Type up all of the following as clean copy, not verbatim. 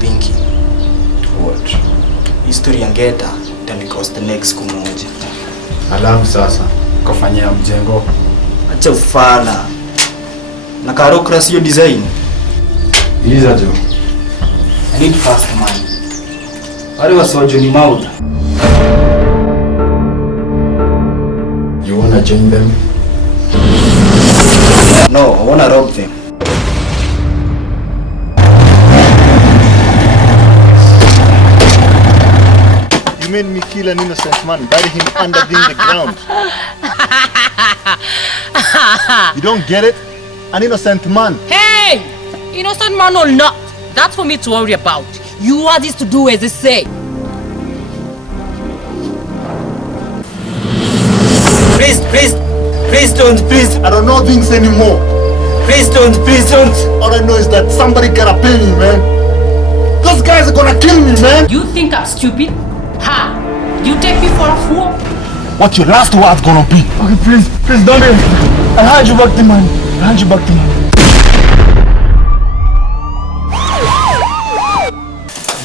thinking? What? History ya ngeta itani cost the next siku moja. Alafu sasa kufanyia mjengo. Acha ufala. Na karokra sio design. Iza jo. I need fast money. Wale wasojo ni mauda. You wanna join them? No, I wanna rob them. You made me kill an innocent man, bury him under the ground. You don't get it? An innocent man. Hey! Innocent man or not, that's for me to worry about. You want this to do as they say. Please don't, please. I don't know things anymore. Please don't. All I know is that somebody gotta pay me, man. Those guys are gonna kill me, man. You think I'm stupid? Ha! You take me for a fool? What's your last word gonna be? Okay, please don't do it. I'll hand you back the money.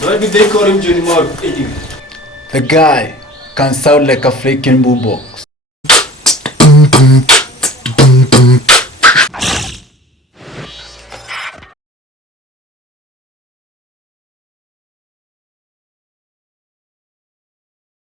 Why did they call him Johnny Mark? The guy can sound like a freaking boobo.